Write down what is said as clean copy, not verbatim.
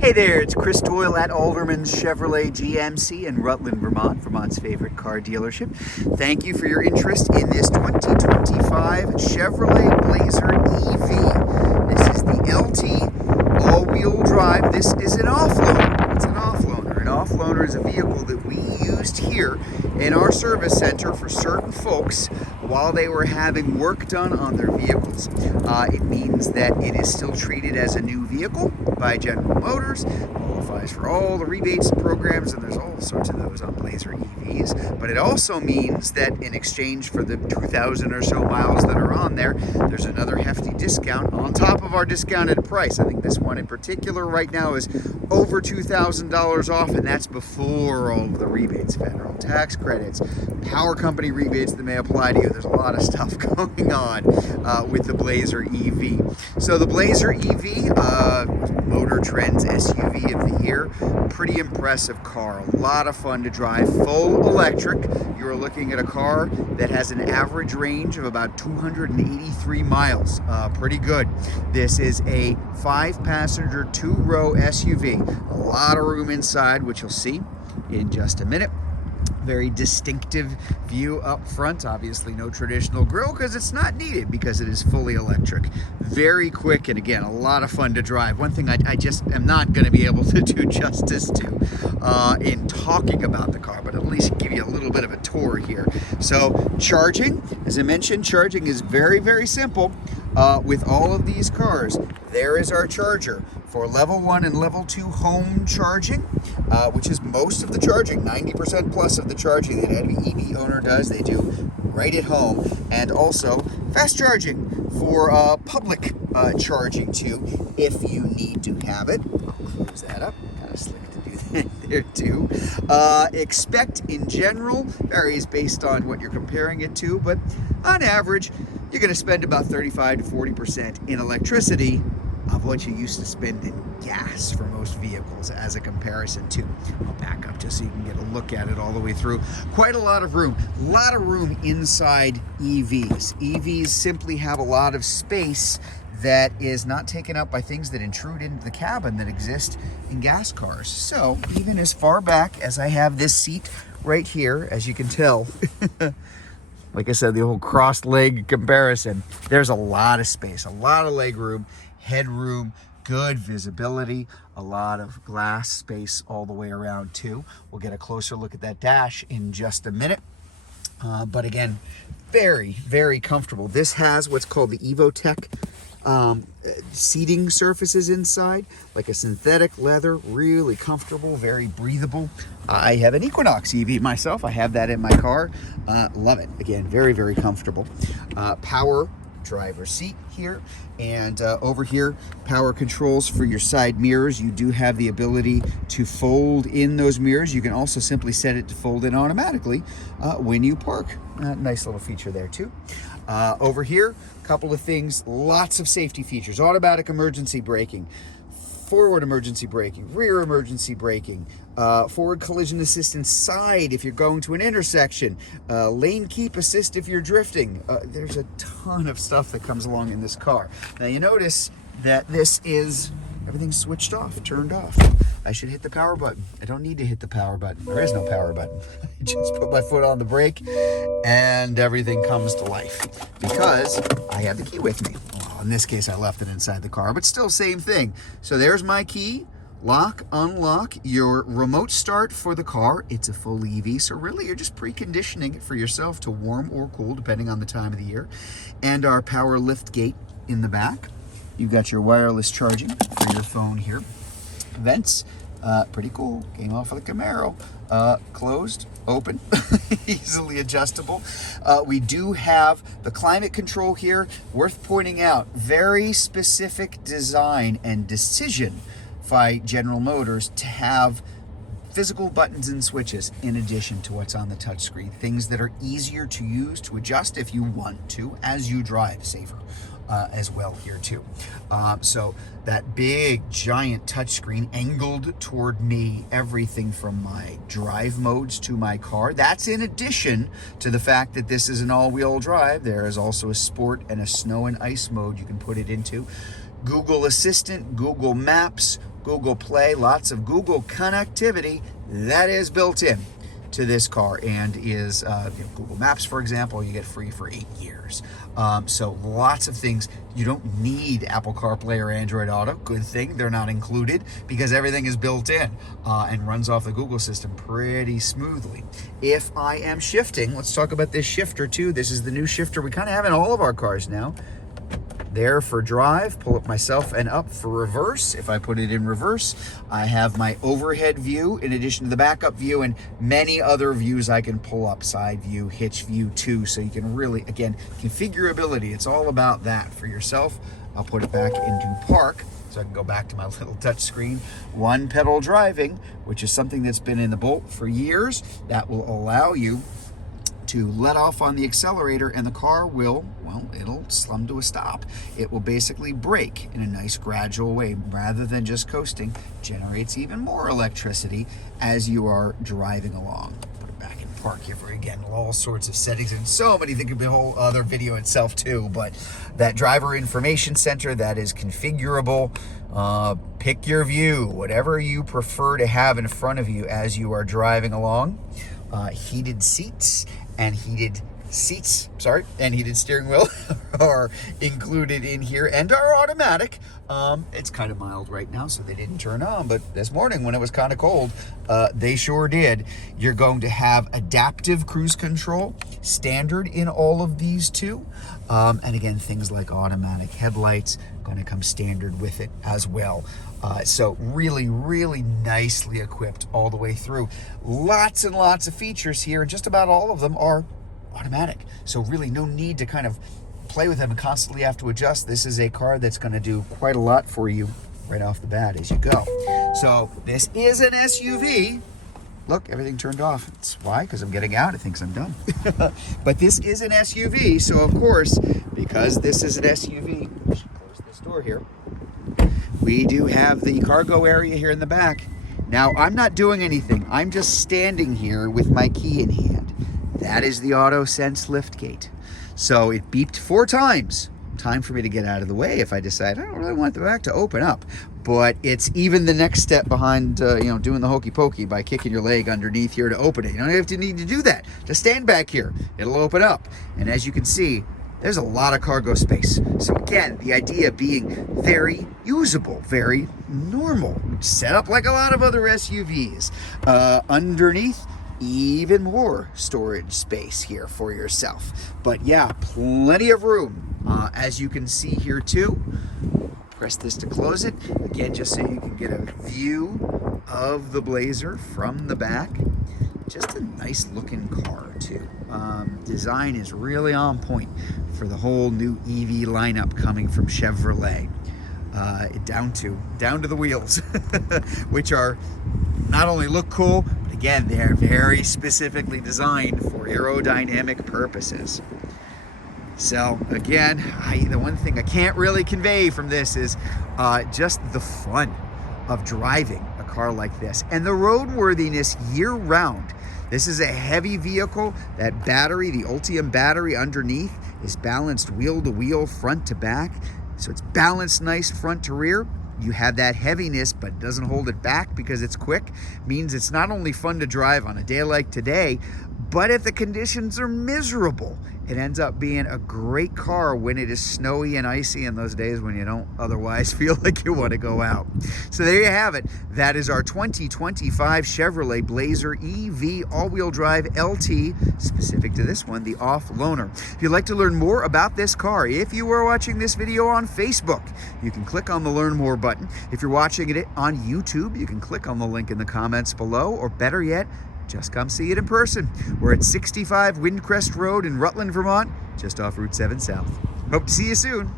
Hey there, it's Chris Doyle at Alderman's Chevrolet GMC in Rutland, Vermont, Vermont's favorite car dealership. Thank you for your interest in this 2025 Chevrolet Blazer EV. This is the LT all-wheel drive. This is an off-loaner. It's an off-loaner. An off-loaner is a vehicle that we used here in our service center for certain folks while they were having work done on their vehicles. It means that it is still treated as a new vehicle by General Motors, qualifies for all the rebates and programs, and there's all sorts of those on Blazer EVs. But it also means that in exchange for the 2,000 or so miles that are on there, there's another hefty discount on top of our discounted price. I think this one in particular right now is over $2,000 off, and that's before all of the rebates, federal tax credits, power company rebates that may apply to you. There's a lot of stuff going on with the Blazer EV. So the Blazer EV, Motor Trend's SUV of the year, pretty impressive car, a lot of fun to drive, full electric. You're looking at a car that has an average range of about 283 miles, pretty good. This is a 5-passenger, 2-row SUV, a lot of room inside, which you'll see in just a minute. Very distinctive view up front. Obviously no traditional grille because it's not needed because it is fully electric. Very quick, and again, a lot of fun to drive. One thing I just am not going to be able to do justice to in talking about the car, but at least give you a little bit of a tour here. So charging, as I mentioned, charging is very, very simple with all of these cars. There is our charger for level 1 and level 2 home charging, which is most of the charging, 90% plus of the charging that any EV owner does, they do right at home. And also fast charging for public charging too, if you need to have it. I'll close that up, kind of slick to do that there too. Expect in general, varies based on what you're comparing it to, but on average, you're going to spend about 35 to 40% in electricity of what you used to spend in gas for most vehicles as a comparison to. I'll back up just so you can get a look at it all the way through. Quite a lot of room inside EVs. EVs simply have a lot of space that is not taken up by things that intrude into the cabin that exist in gas cars. So even as far back as I have this seat right here, as you can tell, like I said, the whole crossed leg comparison, there's a lot of space, a lot of leg room, headroom, good visibility, a lot of glass space all the way around too. We'll get a closer look at that dash in just a minute. But again, very, very comfortable. This has what's called the Evotech seating surfaces inside, like a synthetic leather, really comfortable, very breathable. I have an Equinox EV myself. I have that in my car. Love it. Again, very, very comfortable. Power driver seat here, and over here, power controls for your side mirrors. You do have the ability to fold in those mirrors. You can also simply set it to fold in automatically when you park. Nice little feature there too. Over here, a couple of things, lots of safety features. Automatic emergency braking, forward emergency braking, rear emergency braking, forward collision assistance, side if you're going to an intersection, lane keep assist if you're drifting. There's a ton of stuff that comes along in this car. Now you notice that this is, everything's switched off, turned off. I should hit the power button. I don't need to hit the power button. There is no power button. I just put my foot on the brake and everything comes to life because I have the key with me. Well, in this case, I left it inside the car, but still same thing. So there's my key. Lock, unlock, your remote start for the car. It's a full EV, so really you're just preconditioning it for yourself to warm or cool depending on the time of the year. And our power lift gate in the back. You've got your wireless charging for your phone here. Vents, pretty cool. Came off of the Camaro. Closed, open, easily adjustable. We do have the climate control here. Worth pointing out, very specific design and decision by General Motors to have physical buttons and switches in addition to what's on the touchscreen. Things that are easier to use to adjust if you want to as you drive safer. As well here too. So that big giant touchscreen angled toward me, everything from my drive modes to my car. That's in addition to the fact that this is an all-wheel drive. There is also a sport and a snow and ice mode you can put it into. Google Assistant, Google Maps, Google Play, lots of Google connectivity that is built in to this car, and is Google Maps, for example, you get free for 8 years. So lots of things. You don't need Apple CarPlay or Android Auto. Good thing they're not included, because everything is built in and runs off the Google system pretty smoothly. If I am shifting, let's talk about this shifter too. This is the new shifter we kind of have in all of our cars now. There for drive, pull up myself, and up for reverse. If I put it in reverse, I have my overhead view in addition to the backup view, and many other views I can pull up, side view, hitch view too. So you can really, again, configurability, it's all about that for yourself. I'll put it back into park so I can go back to my little touch screen. One pedal driving, which is something that's been in the Bolt for years, that will allow you to let off on the accelerator, and the car will, well, it'll slum to a stop. It will basically brake in a nice gradual way rather than just coasting. Generates even more electricity as you are driving along. Put it back in park here for, again, all sorts of settings, and so many things. Could be a whole other video itself too, but that driver information center, that is configurable. Pick your view, whatever you prefer to have in front of you as you are driving along. Heated seats and heated steering wheel are included in here, and are automatic. It's kind of mild right now, so they didn't turn on, but this morning when it was kind of cold, they sure did. You're going to have adaptive cruise control, standard in all of these too. And again, things like automatic headlights going to come standard with it as well. So really, really nicely equipped all the way through. Lots and lots of features here, and just about all of them are automatic. So really no need to kind of play with them and constantly have to adjust. This is a car that's going to do quite a lot for you right off the bat as you go. So this is an SUV. Look, everything turned off. It's why? Because I'm getting out. It thinks I'm done. But this is an SUV, so of course, because this is an SUV, I should close this door here. We do have the cargo area here in the back. Now, I'm not doing anything. I'm just standing here with my key in hand. That is the AutoSense liftgate. So it beeped 4 times. Time for me to get out of the way if I decide I don't really want the back to open up. But it's even the next step behind, doing the hokey pokey by kicking your leg underneath here to open it. You don't have to need to do that. Just stand back here. It'll open up. And as you can see, there's a lot of cargo space. So again, the idea being very usable, very normal. Set up like a lot of other SUVs. Underneath, even more storage space here for yourself. But yeah, plenty of room. As you can see here too. Press this to close it. Again, just so you can get a view of the Blazer from the back. Just a nice looking car too. Design is really on point for the whole new EV lineup coming from Chevrolet. Down to the wheels, which are not only look cool, but again, they're very specifically designed for aerodynamic purposes. So again, the one thing I can't really convey from this is just the fun of driving a car like this and the roadworthiness year round. This is a heavy vehicle. That battery, the Ultium battery underneath, is balanced wheel to wheel, front to back. So it's balanced nice front to rear. You have that heaviness, but it doesn't hold it back because it's quick. Means it's not only fun to drive on a day like today, but if the conditions are miserable, it ends up being a great car when it is snowy and icy in those days when you don't otherwise feel like you want to go out. So there you have it. That is our 2025 Chevrolet Blazer EV all-wheel drive LT, specific to this one, the off-loaner. If you'd like to learn more about this car, if you are watching this video on Facebook, you can click on the Learn More button. If you're watching it on YouTube, you can click on the link in the comments below, or better yet, just come see it in person. We're at 65 Windcrest Road in Rutland, Vermont, just off Route 7 South. Hope to see you soon.